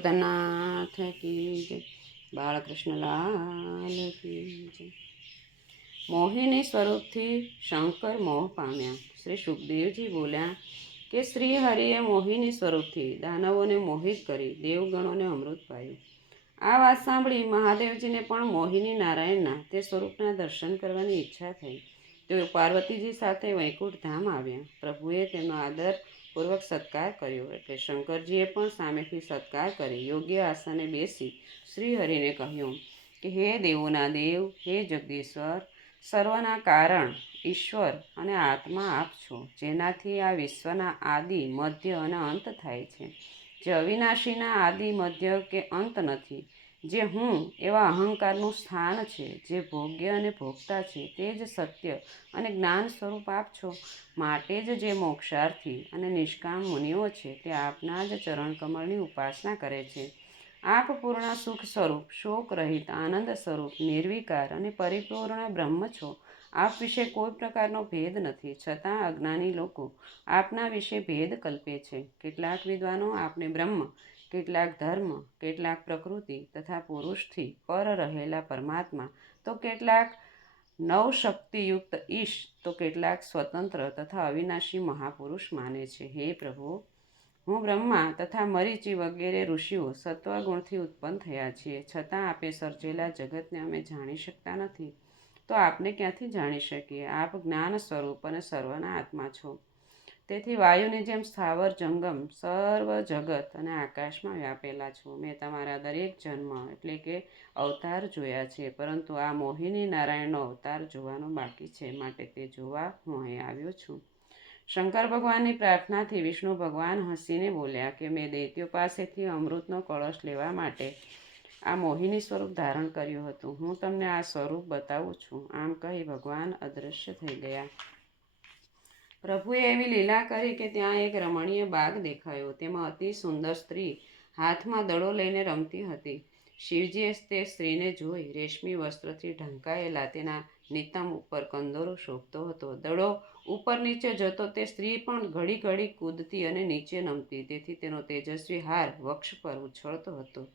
ગોવર્ધનનાથ કી જય, બાળકૃષ્ણલાલ કી જય। મોહિની સ્વરૂપથી શંકર મોહ પામ્યા। શ્રી સુખદેવજી બોલ્યા કે શ્રી હરિએ મોહિની સ્વરૂપથી દાનવોને મોહિત કરી દેવગણોને અમૃત પાયું। આ વાત સાંભળી મહાદેવજીને પણ મોહિની નારાયણના તે સ્વરૂપના દર્શન કરવાની ઈચ્છા થઈ। તેઓ પાર્વતીજી સાથે વૈકુંઠ ધામ આવ્યા। પ્રભુએ તેમનો આદરપૂર્વક સત્કાર કર્યો એટલે શંકરજીએ પણ સામેથી સત્કાર કરી યોગ્ય આસને બેસી શ્રી હરિને કહ્યું કે હે દેવોના દેવ, હે જગદીશ્વર, સર્વના કારણ, ઈશ્વર અને આત્મા આપ છો, જેનાથી આ વિશ્વના આદિ, મધ્ય અને અંત થાય છે, જે અવિનાશીના આદિ, મધ્ય કે અંત નથી, જે હું એવા અહંકારનું સ્થાન છે, જે ભોગ્ય અને ભોગતા છે, તે જ સત્ય અને જ્ઞાન સ્વરૂપ આપ છો। માટે જ જે મોક્ષાર્થી અને નિષ્કામ મુનિઓ છે તે આપના જ ચરણકમળની ઉપાસના કરે છે। આપ પૂર્ણ સુખ સ્વરૂપ, શોક રહિત, આનંદ સ્વરૂપ, નિર્વિકાર અને પરિપૂર્ણ બ્રહ્મ છો। આપ વિશે કોઈ પ્રકારનો ભેદ નથી, છતાં અજ્ઞાની લોકો આપના વિશે ભેદ કલ્પે છે। કેટલાક વિદ્વાનો આપને બ્રહ્મ, કેટલાક ધર્મ, કેટલાક પ્રકૃતિ તથા પુરુષથી પર રહેલા પરમાત્મા, તો કેટલાક નવશક્તિયુક્ત ઈશ, તો કેટલાક સ્વતંત્ર તથા અવિનાશી મહાપુરુષ માને છે। હે પ્રભુ, હું બ્રહ્મા તથા મરીચી વગેરે ઋષિઓ સત્વગુણથી ઉત્પન્ન થયા છીએ, છતાં આપે સર્જેલા જગતને અમે જાણી શકતા નથી, તો આપને ક્યાંથી જાણી શકીએ? આપ જ્ઞાન સ્વરૂપ અને સર્વના આત્મા છો। તેથી વાયુની જેમ સ્થાવર જંગમ સર્વ જગત અને આકાશમાં વ્યાપેલા છો। મેં તમારા દરેક જન્મ એટલે કે અવતાર જોયા છે, પરંતુ આ મોહિની નારાયણનો અવતાર જોવાનો બાકી છે, માટે તે જોવા હું અહીં આવ્યો છું। શંકર ભગવાનની પ્રાર્થનાથી વિષ્ણુ ભગવાન હસીને બોલ્યા કે મેં દૈત્યો પાસેથી અમૃતનો કળશ લેવા માટે આ મોહિની સ્વરૂપ ધારણ કર્યું હતું। હું તમને આ સ્વરૂપ બતાવું છું। આમ કહી ભગવાન અદૃશ્ય થઈ ગયા। પ્રભુએ એવી લીલા કરી કે ત્યાં એક રમણીય બાગ દેખાયો। તેમાં અતિ સુંદર સ્ત્રી હાથમાં દડો લઈને રમતી હતી। શિવજીએ તે સ્ત્રીને જોઈ રેશમી વસ્ત્રથી ઢંકાયેલા તેના નિતંબ ઉપર કંદોરો શોભતો હતો। દડો ઉપર નીચે જતો તે સ્ત્રી પણ ઘડી ઘડી કૂદતી અને નીચે નમતી, તેથી તેનો તેજસ્વી હાર વક્ષ પર ઉછળતો હતો।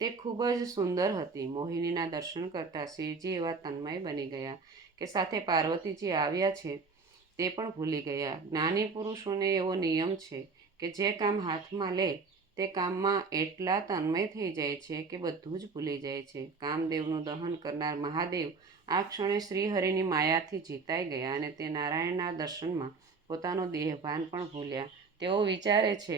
તે ખૂબ જ સુંદર હતી। મોહિનીના દર્શન કરતા શિવજી એવા તન્મય બની ગયા કે સાથે પાર્વતીજી આવ્યા છે તે પણ ભૂલી ગયા। જ્ઞાની પુરુષોને એવો નિયમ છે કે જે કામ હાથમાં લે તે કામમાં એટલા તન્મય થઈ જાય છે કે બધું જ ભૂલી જાય છે। કામદેવનું દહન કરનાર મહાદેવ આ ક્ષણે શ્રીહરિની માયાથી જીતાઈ ગયા અને તે નારાયણના દર્શનમાં પોતાનો દેહભાન પણ ભૂલ્યા। તેઓ વિચારે છે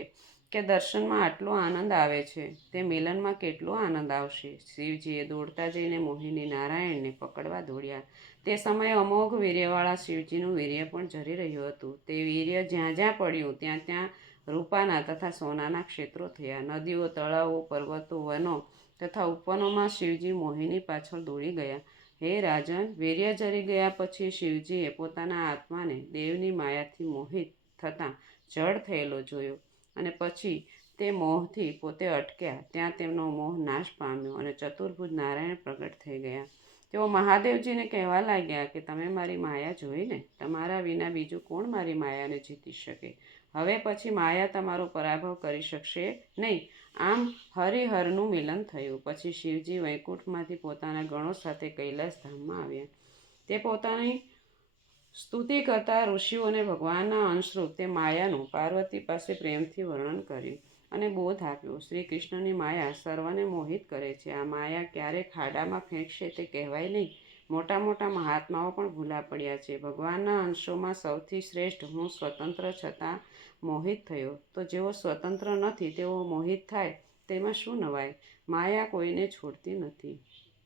કે દર્શનમાં આટલો આનંદ આવે છે, તે મિલનમાં કેટલો આનંદ આવશે। શિવજીએ દોડતા જઈને મોહિની નારાયણને પકડવા દોડ્યા। તે સમયે અમોઘ વીર્યવાળા શિવજીનું વીર્ય પણ ઝરી રહ્યું હતું। તે વીર્ય જ્યાં જ્યાં પડ્યું ત્યાં ત્યાં રૂપાના તથા સોનાના ક્ષેત્રો થયા। નદીઓ, તળાવો, પર્વતો, વનો તથા ઉપવનોમાં શિવજી મોહિની પાછળ દોડી ગયા। હે રાજન, વીર્ય ઝરી ગયા પછી શિવજીએ પોતાના આત્માને દેવની માયાથી મોહિત થતાં જડ થયેલો જોયો અને પછી તે મોહથી પોતે અટક્યા ત્યાં તેમનો મોહ નાશ પામ્યો અને ચતુર્ભુજ નારાયણ પ્રગટ થઈ ગયા। તેઓ મહાદેવજીને કહેવા લાગ્યા કે તમે મારી માયા જોઈને, તમારા વિના બીજું કોણ મારી માયાને જીતી શકે? હવે પછી માયા તમારો પરાભવ કરી શકશે નહીં। આમ હરિહરનું મિલન થયું। પછી શિવજી વૈકુંઠમાંથી પોતાના ગણો સાથે કૈલાસ ધામમાં આવ્યા। તે પોતાની સ્તુતિ કરતા ઋષિઓને ભગવાનના અંશરૂપ તે માયાનું પાર્વતી પાસે પ્રેમથી વર્ણન કર્યું અને બોધ આપ્યો। શ્રી કૃષ્ણની માયા સર્વને મોહિત કરે છે। આ માયા ક્યારે ખાડામાં ફેંકશે તે કહેવાય નહીં। મોટા મોટા મહાત્માઓ પણ ભૂલા પડ્યા છે। ભગવાનના અંશોમાં સૌથી શ્રેષ્ઠ હું સ્વતંત્ર છતાં મોહિત થયો, તો જેઓ સ્વતંત્ર નથી તેઓ મોહિત થાય તેમાં શું નવાઈ? માયા કોઈને છોડતી નથી।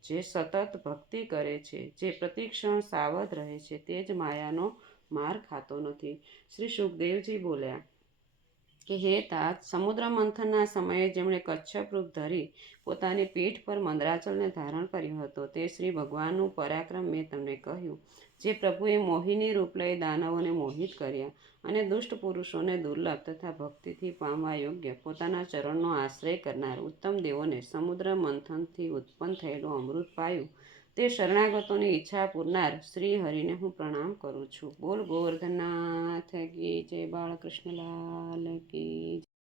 જે સતત ભક્તિ કરે છે, જે પ્રતિક્ષણ સાવધ રહે છે, તે જ માયાનો માર ખાતો નથી। શ્રી સુખદેવજી બોલ્યા કે હે तात, સમુદ્ર મંથનના સમયે જેમણે કચ્છપ રૂપ ધરી પોતાની પીઠ પર મંદરાચલને ધારણ કર્યો હતો, તે શ્રી ભગવાનનું પરાક્રમ મેં તમને કહ્યું। જે પ્રભુએ મોહિની રૂપ લઈ દાનવોને મોહિત કર્યા અને દુષ્ટ પુરુષોને દુર્લભ તથા ભક્તિથી પામવા યોગ્ય પોતાના ચરણનો આશ્રય કરનાર ઉત્તમ દેવોને સમુદ્ર મંથનથી ઉત્પન્ન થયેલું અમૃત પાયું, તે શરણાગતોની ઈચ્છા પૂરનાર શ્રી હરિને હું પ્રણામ કરું છું। બોલ ગોવર્ધનનાથ કી જય, બાળકૃષ્ણલાલ કી જય।